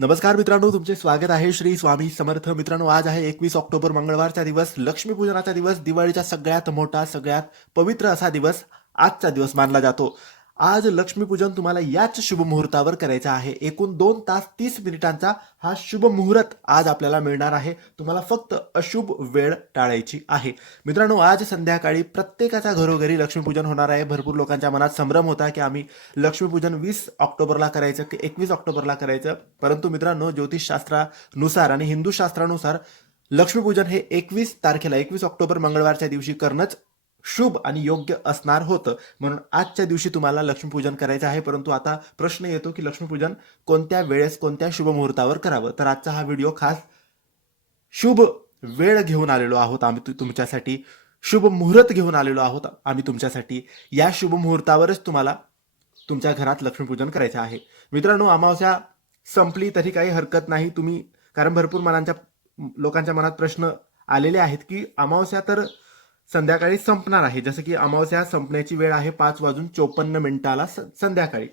नमस्कार मित्रांनो तुमचे स्वागत आहे श्री स्वामी समर्थ. मित्रांनो आज आहे एकवीस ऑक्टोबर मंगळवारचा दिवस लक्ष्मीपूजनाचा दिवस दिवाळीचा सगळ्यात मोठा सगळ्यात पवित्र असा दिवस आजचा दिवस मानला जातो. आज लक्ष्मीपूजन तुम्हाला याच शुभ मुहूर्तावर करायचं आहे. एकूण दोन तास तीस मिनिटांचा हा शुभ मुहूर्त आज आपल्याला मिळणार आहे. तुम्हाला फक्त अशुभ वेळ टाळायची आहे. मित्रांनो आज संध्याकाळी प्रत्येकाच्या घरोघरी लक्ष्मीपूजन होणार आहे. भरपूर लोकांच्या मनात संभ्रम होता की आम्ही लक्ष्मीपूजन वीस ऑक्टोबरला करायचं की एकवीस ऑक्टोबरला करायचं. परंतु मित्रांनो ज्योतिषशास्त्रानुसार आणि हिंदू शास्त्रानुसार लक्ष्मीपूजन हे एकवीस तारखेला एकवीस ऑक्टोबर मंगळवारच्या दिवशी करणंच शुभ आणि योग्य असणार होतं. म्हणून आजच्या दिवशी तुम्हाला लक्ष्मीपूजन करायचं आहे. परंतु आता प्रश्न येतो की लक्ष्मीपूजन कोणत्या वेळेस कोणत्या शुभ मुहूर्तावर करावं? तर आजचा हा व्हिडिओ खास शुभ वेळ घेऊन आलेलो आहोत. आम्ही तु- तुमच्यासाठी शुभ मुहूर्त घेऊन आलेलो आहोत. आम्ही तुमच्यासाठी या शुभ मुहूर्तावरच तुम्हाला तुमच्या घरात लक्ष्मीपूजन करायचं आहे. मित्रांनो अमावस्या संपली तरी काही हरकत नाही. तुम्ही कारण भरपूर मनांच्या लोकांच्या मनात प्रश्न आलेले आहेत की अमावस्या तर संध्याकाळी संपणार आहे. जसं की अमावस्या संपण्याची वेळ आहे पाच वाजून चोपन्न मिनिटाला स- संध्याकाळी.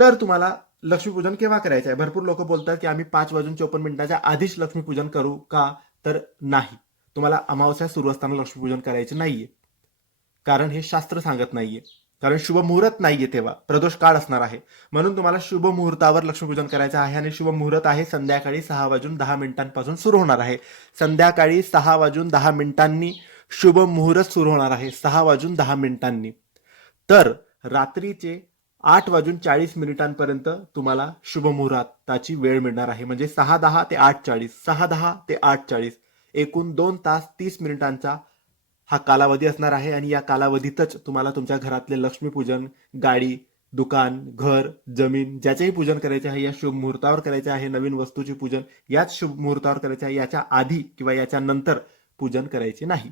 तर तुम्हाला लक्ष्मीपूजन केव्हा करायचं आहे? भरपूर लोक बोलतात की आम्ही पाच वाजून चोपन्न मिनिटाच्या आधीच लक्ष्मीपूजन करू का? तर नाही. तुम्हाला अमावस्या सुरू असताना लक्ष्मीपूजन करायचं नाहीये. कारण हे शास्त्र सांगत नाहीये. कारण शुभ मुहूर्त नाहीये तेव्हा. प्रदोष काळ असणार आहे. म्हणून तुम्हाला शुभ मुहूर्तावर लक्ष्मीपूजन करायचं आहे आणि शुभ मुहूर्त आहे संध्याकाळी सहा वाजून दहा मिनिटांपासून सुरू होणार आहे. संध्याकाळी सहा वाजून दहा मिनिटांनी शुभ मुहूर्त सुरू होणार आहे सहा वाजून दहा मिनिटांनी. तर रात्रीचे आठ वाजून चाळीस मिनिटांपर्यंत तुम्हाला शुभ मुहूर्ताची वेळ मिळणार आहे. म्हणजे सहा दहा ते आठ चाळीस सहा दहा ते आठ चाळीस एकूण दोन तास तीस मिनिटांचा हा कालावधी असणार आहे आणि या कालावधीतच तुम्हाला तुमच्या घरातले लक्ष्मीपूजन गाडी दुकान घर जमीन ज्याचेही पूजन करायचे आहे या शुभ मुहूर्तावर करायचे आहे नवीन वस्तूचे पूजन याच शुभ मुहूर्तावर करायचे आहे याच्या आधी किंवा याच्या नंतर पूजन करायचे नाही.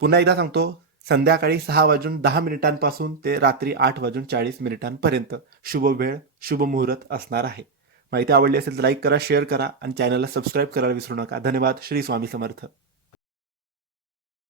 पुन्हा एकदा सांगतो संध्याकाळी सहा वाजून दहा मिनिटांपासून ते रात्री आठ वाजून चाळीस मिनिटांपर्यंत शुभ वेळ शुभ मुहूर्त असणार आहे. माहिती आवडली असेल तर लाईक करा शेअर करा आणि चॅनलला सबस्क्राईब करायला विसरू नका. धन्यवाद. श्री स्वामी समर्थ.